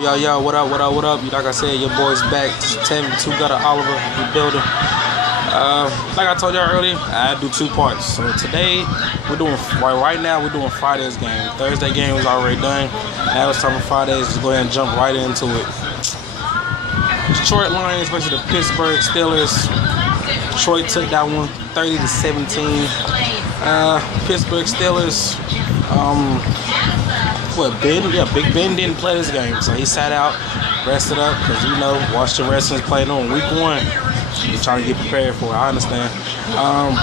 Yo, what up, what up, what up? Like I said, your boy's back. Tevin, Two Gutter Oliver, the building. Like I told y'all earlier, I do two parts. So today, right now, we're doing Friday's game. Thursday game was already done. Now it's time for Fridays. Just go ahead and jump right into it. Detroit Lions versus the Pittsburgh Steelers. Detroit took that one 30-17. Pittsburgh Steelers, Big Ben didn't play this game, so he sat out, rested up, because Washington Redskins played on week 1. He's trying to get prepared for it. I understand.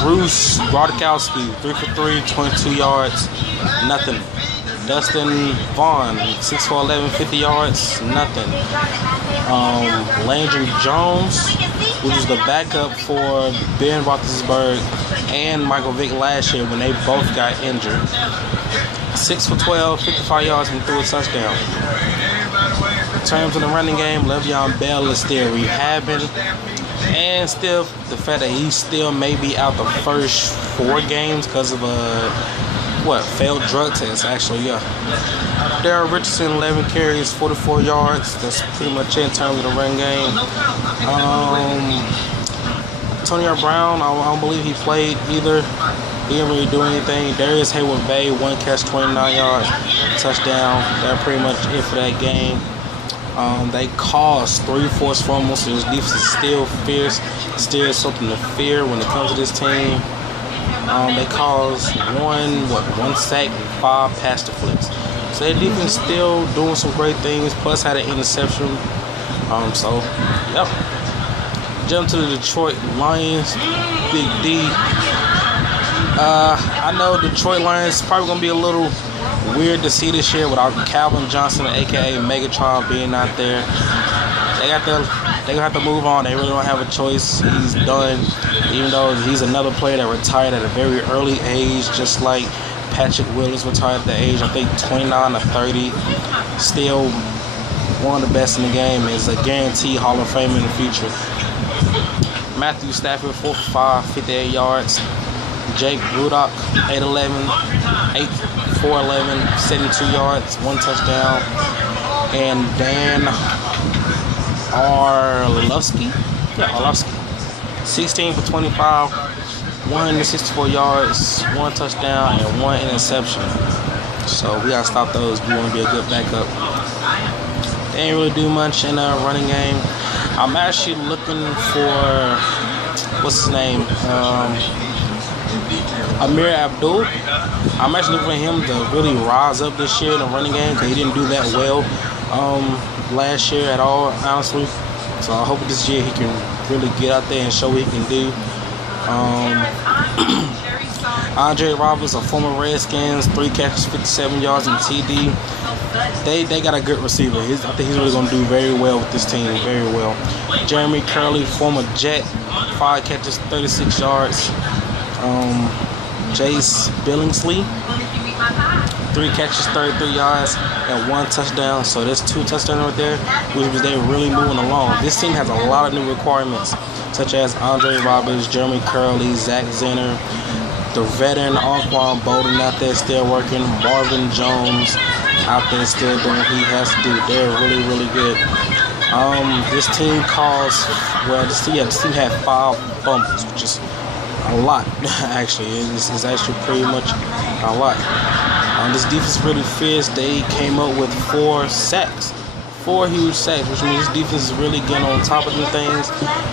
Bruce Gradkowski, 3 for 3, 22 yards, nothing. Dustin Vaughn, 6 for 11, 50 yards, nothing. Landry Jones, which was the backup for Ben Roethlisberger and Michael Vick last year when they both got injured. 6 for 12, 55 yards, and threw a touchdown. In terms of the running game, Le'Veon Bell is still rehabbing. And still, the fact that he still may be out the first 4 games because of failed drug test, actually, yeah. Darrell Richardson, 11 carries, 44 yards. That's pretty much it in terms of the run game. Antonio Brown, I don't believe he played either. He didn't really do anything. Darius Heyward-Bey, 1 catch, 29 yards, touchdown. That's pretty much it for that game. They caused 3 forced fumbles, so his defense is still fierce. Still something to fear when it comes to this team. They caused one sack and 5 pass deflects. So their defense still doing some great things. Plus had an interception. Yep. Jump to the Detroit Lions. Big D. I know Detroit Lions probably gonna be a little weird to see this year without Calvin Johnson, aka Megatron, being out there. They gonna have to move on. They really don't have a choice. He's done. Even though he's another player that retired at a very early age, just like Patrick Willis retired at the age, I think 29 or 30. Still one of the best in the game. Is a guaranteed Hall of Fame in the future. Matthew Stafford, 4 for 5, 58 yards. Jake Rudock, 8 for 11, 72 yards, 1 touchdown. And Dan Orlovsky, 16 for 25, 164 yards, 1 touchdown, and 1 interception. So we gotta stop those. We want to be a good backup. They ain't really do much in a running game. I'm actually looking for what's his name, Amir Abdul. I'm actually looking for him to really rise up this year in the running game because he didn't do that well last year at all, honestly. So I hope this year he can really get out there and show what he can do. Andre Roberts, a former Redskins, 3 catches, 57 yards, and TD. They got a good receiver. I think he's really going to do very well with this team, very well. Jeremy Curley, former Jet, 5 catches, 36 yards. Jace Billingsley, 3 catches, 33 yards, and 1 touchdown. So there's 2 touchdowns right there, which means they're really moving along. This team has a lot of new requirements, such as Andre Roberts, Jeremy Curley, Zach Zenner, the veteran Anquan Bolden out there still working, Marvin Jones out there still doing what he has to do. They're really, really good. This team this team had 5 fumbles, which is a lot, actually. It's actually pretty much a lot. This defense is really fierce. They came up with 4 sacks. 4 huge sacks, which means this defense is really getting on top of them things.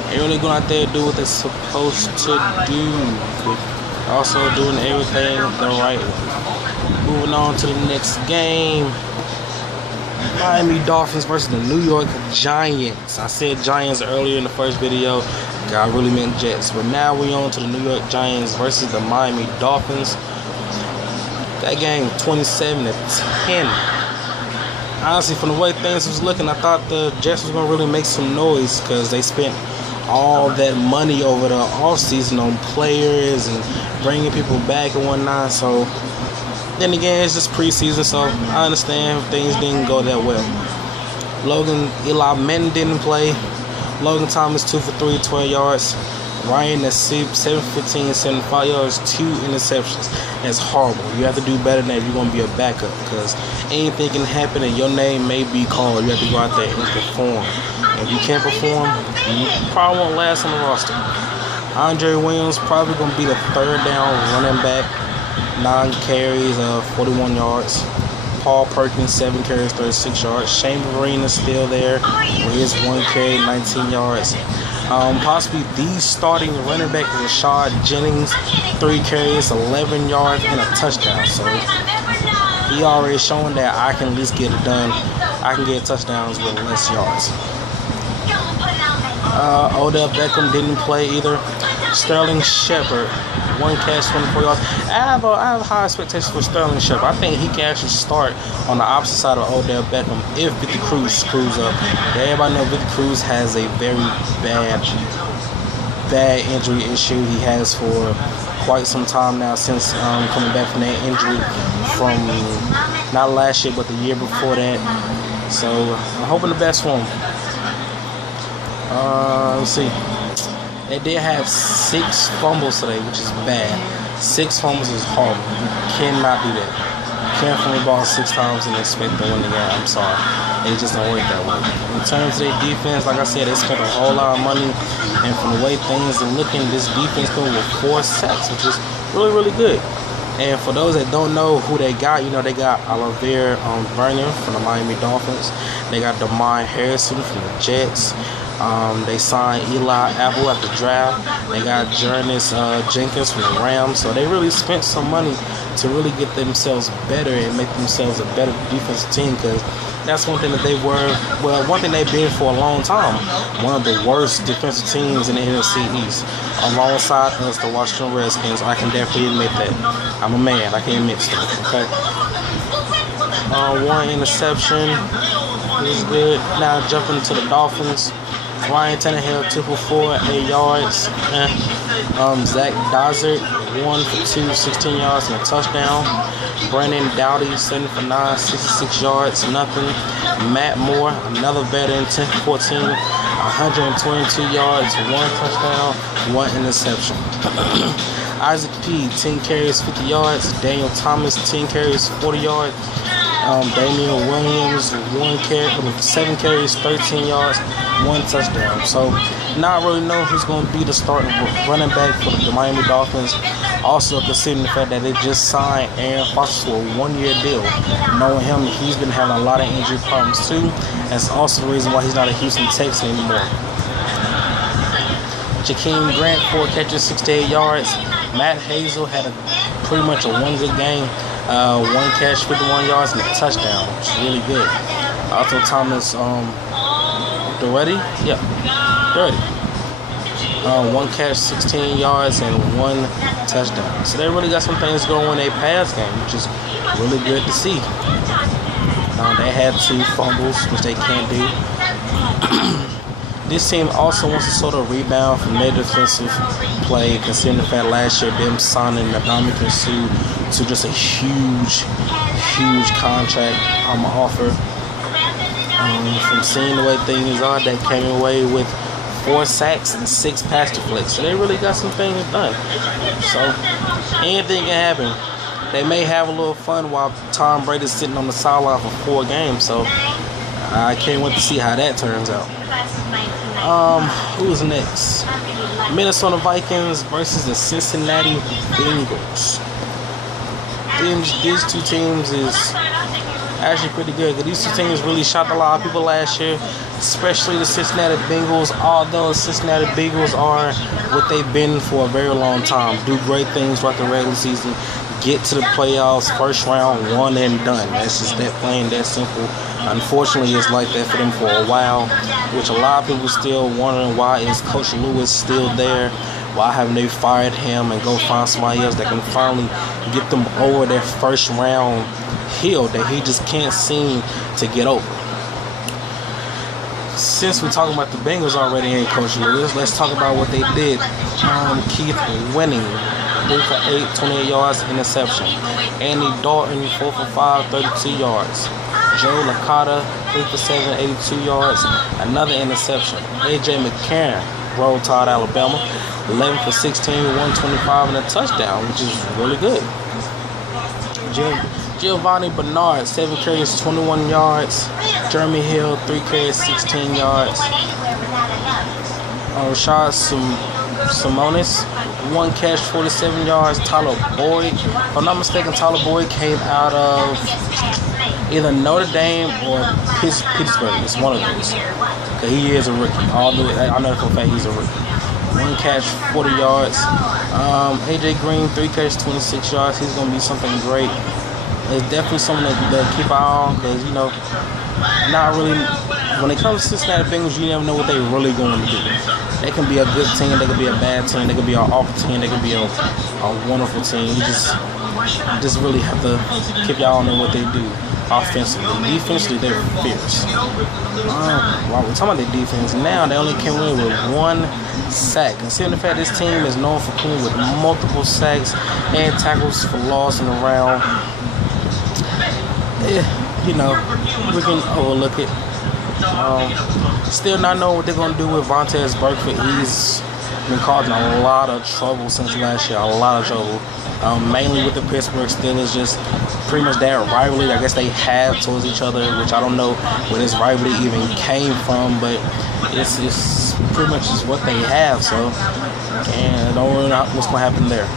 They're really going out there and do what they're supposed to do. Also doing everything the right way. Moving on to the next game. Miami Dolphins versus the New York Giants. I said Giants earlier in the first video. I really meant Jets. But now we're on to the New York Giants versus the Miami Dolphins. That game 27-10. Honestly, from the way things was looking, I thought the Jets was going to really make some noise because they spent all that money over the offseason on players and bringing people back and whatnot. So then again, it's just preseason, so I understand things didn't go that well. Eli Manning didn't play. Logan Thomas, 2 for 3, 12 yards. Ryan is 715, 75 yards, 2 interceptions. That's horrible. You have to do better than that if you're going to be a backup, because anything can happen and your name may be called. You have to go out there and perform. If you can't perform, you probably won't last on the roster. Andre Williams probably going to be the third down running back. 9 carries, 41 yards. Paul Perkins, 7 carries, 36 yards. Shane Vereen is still there with his 1 carry, 19 yards. Possibly the starting running back is Rashad Jennings, 3 carries, 11 yards, and a touchdown. So he already shown that I can at least get it done. I can get touchdowns with less yards. Odell Beckham didn't play either. Sterling Shepard, 1 catch, 24 yards. I have high expectations for Sterling Shepard. I think he can actually start on the opposite side of Odell Beckham if Victor Cruz screws up. Everybody knows Victor Cruz has a very bad injury issue. He has for quite some time now since coming back from that injury from not last year but the year before that. So I'm hoping the best for him. Let's see. They did have 6 fumbles today, which is bad. 6 fumbles is horrible. You cannot do that. You can't fumble the ball 6 times and expect to win the game. I'm sorry. It just don't work that way. In terms of their defense, like I said, they spent a whole lot of money. And from the way things are looking, this defense going with 4 sacks, which is really, really good. And for those that don't know who they got, they got Olivier Vernon from the Miami Dolphins. They got Damon Harrison from the Jets. They signed Eli Apple at the draft. They got Jernus Jenkins from the Rams. So they really spent some money to really get themselves better and make themselves a better defensive team, because that's one thing that they were, one thing they've been for a long time. One of the worst defensive teams in the NFC East. Alongside us, the Washington Redskins, I can definitely admit that. I'm a man, I can admit stuff, okay? 1 interception is good. Now jumping to the Dolphins. Ryan Tannehill, 2 for 4, 8 yards. Zach Dozert, 1 for 2, 16 yards and a touchdown. Brandon Doughty, 7 for 9, 66 yards, nothing. Matt Moore, another veteran, 10 for 14, 122 yards, 1 touchdown, 1 interception. Isaac P, 10 carries, 50 yards. Daniel Thomas, 10 carries, 40 yards. Damian Williams, 7 carries, 13 yards, 1 touchdown. So, not really know who's going to be the starting running back for the Miami Dolphins. Also, considering the fact that they just signed Aaron Foster to a 1-year deal. Knowing him, he's been having a lot of injury problems too. That's also the reason why he's not a Houston Texan anymore. Jakeem Grant, 4 catches, 68 yards. Matt Hazel had pretty much a 1 good game. 1 catch, 51 yards, and a touchdown, which is really good. Also, Thomas Doherty? Yeah, Doherty. 1 catch, 16 yards, and 1 touchdown. So they really got some things going in their pass game, which is really good to see. They had 2 fumbles, which they can't do. This team also wants to sort of rebound from their defensive play, considering the fact last year them signing Ndamukong Suh to just a huge contract offer. From seeing the way things are, they came away with 4 sacks and 6 pass deflects. So they really got some things done. So anything can happen. They may have a little fun while Tom Brady's sitting on the sideline for 4 games. So I can't wait to see how that turns out. Who's next? Minnesota Vikings versus the Cincinnati Bengals. These 2 teams is actually pretty good. These 2 teams really shocked a lot of people last year, especially the Cincinnati Bengals. Although the Cincinnati Bengals are what they've been for a very long time, do great things throughout the regular season, get to the playoffs, first round, 1 and done. That's just that plain, that simple. Unfortunately, it's like that for them for a while, which a lot of people still wondering why is Coach Lewis still there? Why haven't they fired him and go find somebody else that can finally get them over their first round hill that he just can't seem to get over? Since we're talking about the Bengals already and Coach Lewis, let's talk about what they did. Keith Winning, 3 for 8, 28 yards, interception. Andy Dalton, 4 for 5, 32 yards. Joe Licata, 3 for 7, 82 yards, another interception. A.J. McCarron, Roll Tide, Alabama, 11 for 16, 125 and a touchdown, which is really good. Giovanni Bernard, 7 carries, 21 yards. Jeremy Hill, 3 carries, 16 yards. Rashad Simonis, 1 catch, 47 yards. Tyler Boyd, if I'm not mistaken, Tyler Boyd came out of either Notre Dame or Pittsburgh. It's one of those. Okay, he is a rookie. I know for a fact he's a rookie. 1 catch, 40 yards. AJ Green, 3 catches, 26 yards. He's going to be something great. It's definitely something that keep an eye on because, you know, not really. When it comes to Cincinnati Bengals, you never know what they're really going to do. They can be a good team, they can be a bad team, they can be an awful team, they can be a wonderful team. You just really have to keep y'all on what they do offensively. Defensively, they're fierce. While we're talking about their defense, now they only came in with 1 sack. Considering the fact this team is known for coming with multiple sacks and tackles for loss in the round, you know, we can overlook it. Still not knowing what they're going to do with Vontaze Burfict. He's been causing a lot of trouble since last year. A lot of trouble. Mainly with the Pittsburgh Steelers. Just pretty much that rivalry I guess they have towards each other, which I don't know where this rivalry even came from, but it's pretty much just what they have. So, and I don't really know what's going to happen there.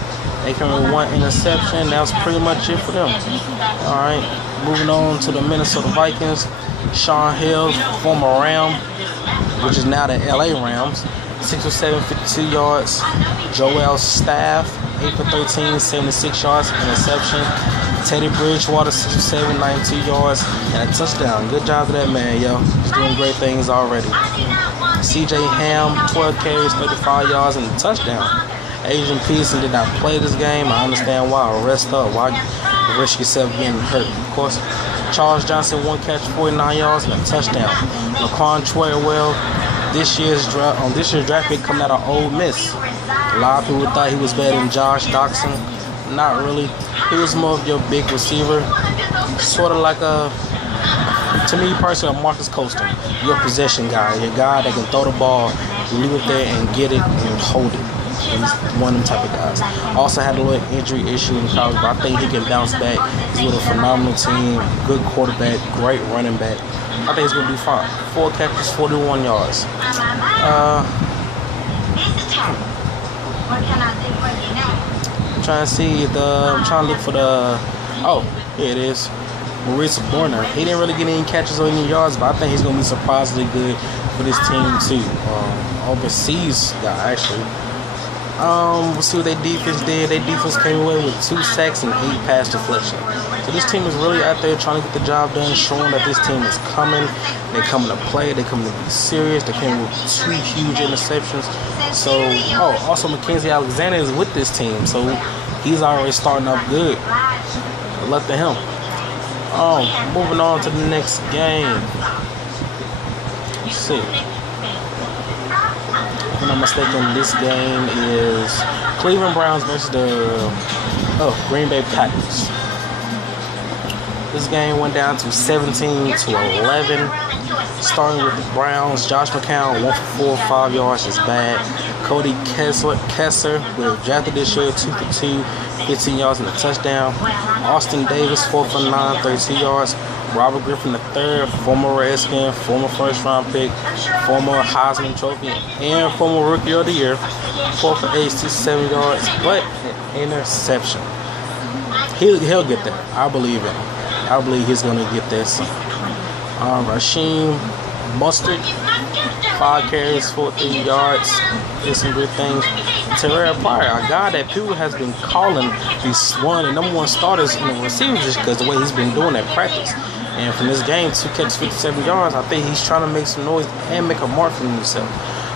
They came with 1 interception. That was pretty much it for them. All right, moving on to the Minnesota Vikings. Sean Hill, former Ram, which is now the LA Rams, 6 for 7, 52 yards. Joel Staff, 8 for 13, 76 yards, interception. Teddy Bridgewater, 6 for 7, 92 yards, and a touchdown. Good job to that man, yo. He's doing great things already. CJ Ham, 12 carries, 35 yards, and a touchdown. Adrian Peterson did not play this game. I understand why. Rest up. Why risk yourself getting hurt? Of course, Charles Johnson, 1 catch, 49 yards, and a touchdown. Laquan Treadwell, this year's draft pick coming out of Ole Miss. A lot of people thought he was better than Josh Doctson. Not really. He was more of your big receiver. Sort of like to me personally, a Marcus Colston. Your possession guy. Your guy that can throw the ball, leave it there and get it and hold it. He's one of them type of guys. Also had a little injury issue in college, but I think he can bounce back. He's with a phenomenal team, good quarterback, great running back. I think he's going to do fine. 4 catches, 41 yards. I'm trying to see I'm trying to look for here it is. Maurice Warner. He didn't really get any catches or any yards, but I think he's going to be surprisingly good for this team too. Overseas guy actually. We'll see what their defense did. Their defense came away with 2 sacks and 8 pass deflections. So this team is really out there trying to get the job done, showing that this team is coming. They're coming to play. They're coming to be serious. They came with 2 huge interceptions. So, also Mackenzie Alexander is with this team. So he's already starting up good. Good luck to him. Moving on to the next game. Let's see. If I'm not mistaken, this game is Cleveland Browns versus the Green Bay Packers. This game went down to 17-11. Starting with the Browns, Josh McCown, 1 for 4, 5 yards is bad. Cody Kessler, who was drafted this year, 2 for 2, 15 yards and a touchdown. Austin Davis, 4 for 9, 32 yards. Robert Griffin III, former Redskin, former first-round pick, former Heisman Trophy, and former Rookie of the Year, 4 for 8, 67 yards, but an interception. He'll get there. I believe in him. I believe he's going to get this. Rasheem Mostert, 5 carries, 14 yards, did some good things. Terrell Pryor, a guy that people has been calling he's one of the #1 starters in the receivers just because the way he's been doing at practice. And from this game, 2 catches, 57 yards, I think he's trying to make some noise and make a mark for himself.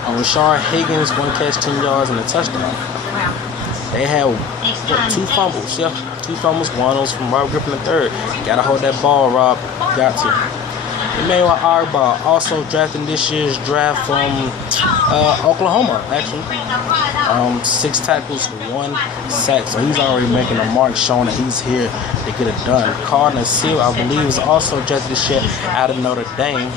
Rashard Higgins, 1 catch, 10 yards, and a touchdown. They had 2 fumbles. Yeah, 2 fumbles. One of those from Rob Griffin III. Gotta hold that ball, Rob. Got to. Emmanuel Ogbah, also drafted in this year's draft from Oklahoma, actually. 6 tackles, 1 sack, so he's already making a mark, showing that he's here to get it done. Cardinal Seal, I believe, is also drafted this year out of Notre Dame.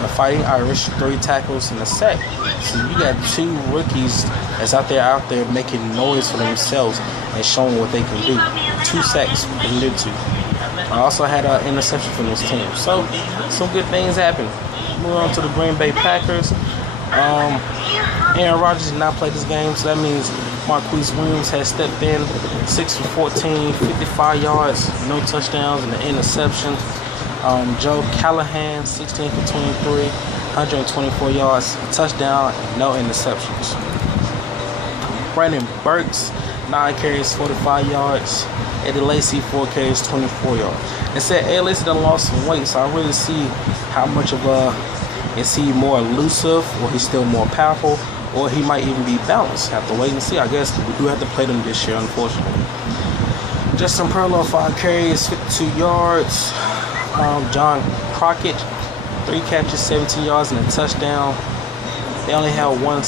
The Fighting Irish, 3 tackles and a sack. So you got 2 rookies that's out there making noise for themselves and showing what they can do. 2 sacks, they can do 2. I also had an interception from this team. So, some good things happen. Moving on to the Green Bay Packers. Aaron Rodgers did not play this game, so that means Marquise Williams has stepped in. 6 for 14, 55 yards, no touchdowns, and an interception. Joe Callahan, 16 for 23, 124 yards, a touchdown, and no interceptions. Brandon Burks, 9 carries, 45 yards. Eddie Lacy, 4 carries, 24 yards. It said Eddie Lacy done lost some weight, so I really see how much of is he more elusive, or he's still more powerful, or he might even be balanced. Have to wait and see. I guess we do have to play them this year, unfortunately. Justin Perlow, 5 carries, 52 yards. John Crockett, 3 catches, 17 yards, and a touchdown. They only had 1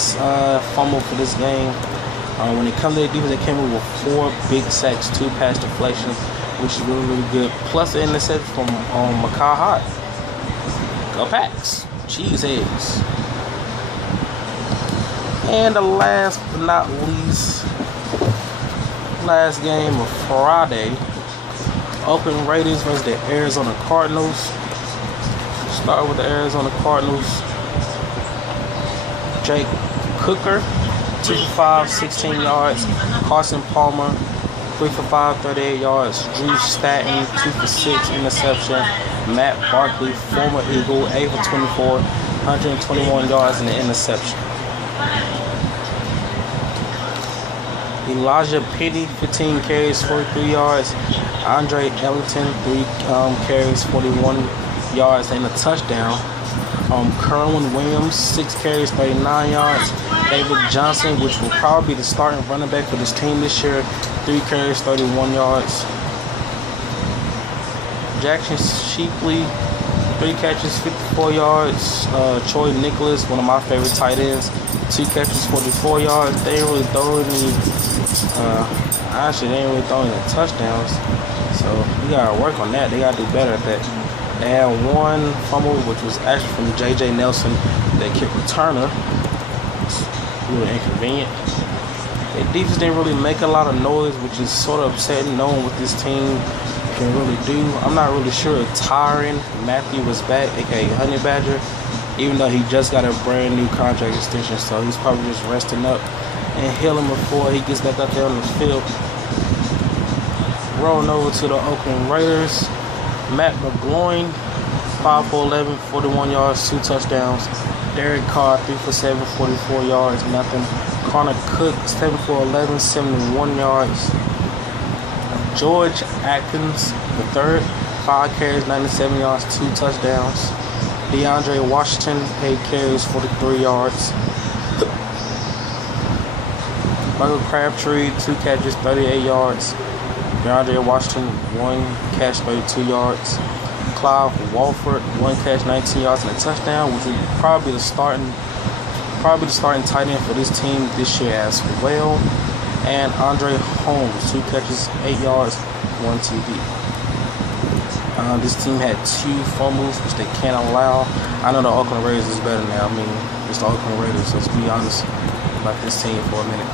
fumble for this game. When it comes to the defense, they came in with 4 big sacks, 2 pass deflections, which is really, really good. Plus an interception from Micah Hyde. Go Packs. Cheese eggs. And the last but not least, last game of Friday, Oakland Raiders versus the Arizona Cardinals. Start with the Arizona Cardinals. Jake Cooker, 2 for 5, 16 yards. Carson Palmer, 3 for 5, 38 yards. Drew Stanton, 2 for 6, interception. Matt Barkley, former Eagle, 8 for 24, 121 yards, and an interception. Elijah Penny, 15 carries, 43 yards. Andre Ellington, 3 carries, 41 yards, and a touchdown. Kerwin Williams, 6 carries, 39 yards. David Johnson, which will probably be the starting running back for this team this year, 3 carries, 31 yards. Jackson Sheepley, 3 catches, 54 yards. Troy Nicholas, one of my favorite tight ends, 2 catches, 44 yards. They didn't really throw any, they didn't really throw any touchdowns. So we gotta work on that. They gotta do better at that. They had 1 fumble, which was actually from J.J. Nelson, that kick returner. It's a little inconvenient. Their defense didn't really make a lot of noise, which is sort of upsetting, knowing what this team can really do. I'm not really sure if Tyrann Mathieu was back, aka Honey Badger, even though he just got a brand new contract extension, so he's probably just resting up and healing before he gets back out there on the field. Rolling over to the Oakland Raiders. Matt McGloin, 5 for 11, 41 yards, 2 touchdowns. Derek Carr, 3 for 7, 44 yards, nothing. Connor Cook, 7 for 11, 71 yards. George Atkins, the third, 5 carries, 97 yards, 2 touchdowns. DeAndre Washington, 8 carries, 43 yards. Michael Crabtree, 2 catches, 38 yards. DeAndre Washington, 1 catch, 32 yards. Clive Walford, 1 catch, 19 yards, and a touchdown, which would probably be the starting tight end for this team this year as well. And Andre Holmes, 2 catches, 8 yards, 1 TD. This team had 2 fumbles, which they can't allow. I know the Oakland Raiders is better now. I mean, it's the Oakland Raiders, so let's be honest about this team for a minute.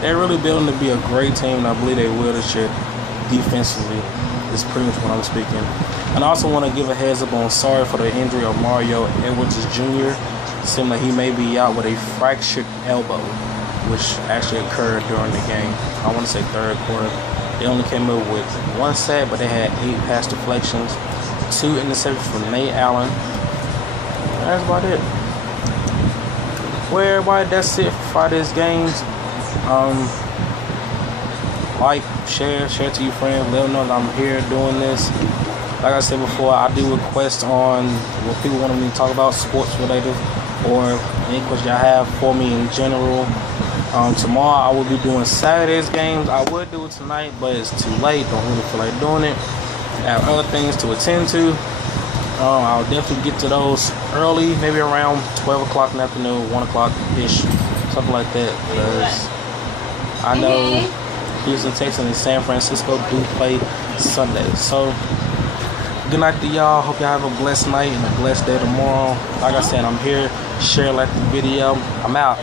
They're really building to be a great team, and I believe they will this year defensively. Is pretty much what I'm speaking. And I also want to give a heads up on sorry for the injury of Mario Edwards Jr. It seemed like he may be out with a fractured elbow, which actually occurred during the game. I want to say third quarter. They only came up with 1 sack, but they had 8 pass deflections, 2 interceptions from Nate Allen. That's about it. Well, everybody, that's it for Friday's games. Like, share to your friends, let them know that I'm here doing this. Like I said before, I do requests on what people want me to talk about, sports related, or any questions y'all have for me in general. Tomorrow I will be doing Saturday's games. I would do it tonight, but it's too late. Don't really feel like doing it. I have other things to attend to. I'll definitely get to those early, maybe around 12 o'clock in the afternoon, 1 o'clock-ish, something like that. Because I know Houston Texans and San Francisco do play Sunday. So, good night to y'all. Hope y'all have a blessed night and a blessed day tomorrow. Like I said, I'm here. Share, like the video. I'm out.